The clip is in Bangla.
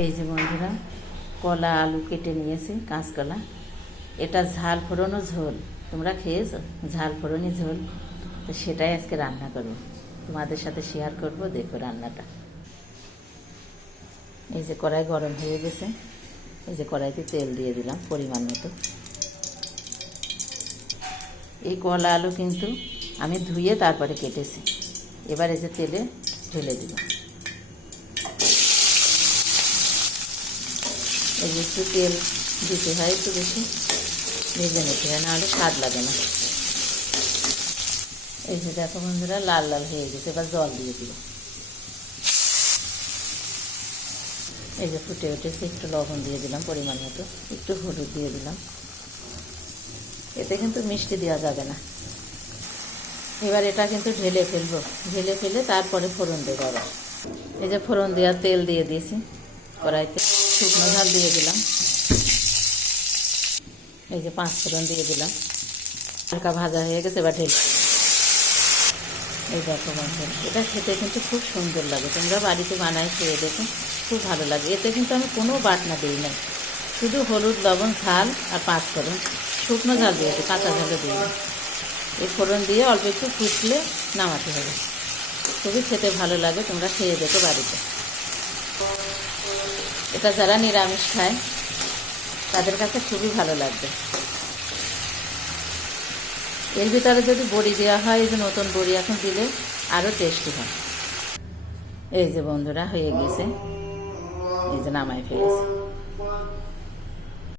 এই যে বন্ধুরা, কলা আলু কেটে নিয়েছি, কাঁচকলা। এটা ঝাল ফোড়নো ঝোল, তোমরা খেয়েছো ঝাল ফোড়নি ঝোল? তো সেটাই আজকে রান্না করবো, তোমাদের সাথে শেয়ার করব। দেখো রান্নাটা। এই যে কড়াই গরম হয়ে গেছে, এই যে কড়াইতে তেল দিয়ে দিলাম পরিমাণ মতো। এই কলা আলু কিন্তু আমি ধুয়ে তারপরে কেটেছি। এবার এই যে তেলে ঢেলে দিব। এই যে একটু তেল দিতে হয়, একটু বেশি ভেজে নিতে হয়, নাহলে স্বাদ লাগে না। এই যে দেখো বন্ধুরা, লাল লাল হয়ে গেছে। এবার জল দিয়ে দিব। এই যে ফুটে উঠেছে, একটু লবণ দিয়ে দিলাম পরিমাণ মতো, একটু হলুদ দিয়ে দিলাম। এতে কিন্তু মিষ্টি দেওয়া যাবে না। এবার এটা কিন্তু ঢেলে ফেলবো, ঢেলে ফেলে তারপরে ফোড়ন দেবো আবার। এই যে ফোড়ন দেওয়া তেল দিয়ে দিয়েছি কড়াইতে, শুকনো ঝাল দিয়ে দিলাম। এই যে 5 ফোড়ন দিয়ে দিলাম, হালকা ভাজা হয়ে গেছে। এবার ঢেলে এই দেখো বন্ধুরা, এটা খেতে কিন্তু খুব সুন্দর লাগে। তোমরা বাড়িতে বানাই খেয়ে দেখো, খুব ভালো লাগে। এতে কিন্তু আমি কোনো বাটনা দিই না, শুধু হলুদ লবণ ঝাল আর 5 ফোড়ন, শুকনো ঝাল দিয়েছি, কাঁচা ঝালও দিই না। এই ফোড়ন দিয়ে অল্প একটু ফুটলে নামাতে হবে। খুবই খেতে ভালো লাগে, তোমরা খেয়ে দেখো বাড়িতে। এটা যারা নিরামিষ খায় তাদের কাছে খুবই ভালো লাগবে। এর ভিতরে যদি বড়ি দেওয়া হয়, এই যে নতুন বড়ি এখন দিলে আরও টেস্টি হয়। এই যে বন্ধুরা হয়ে গেছে, এই যে নামাই ফেলেছি।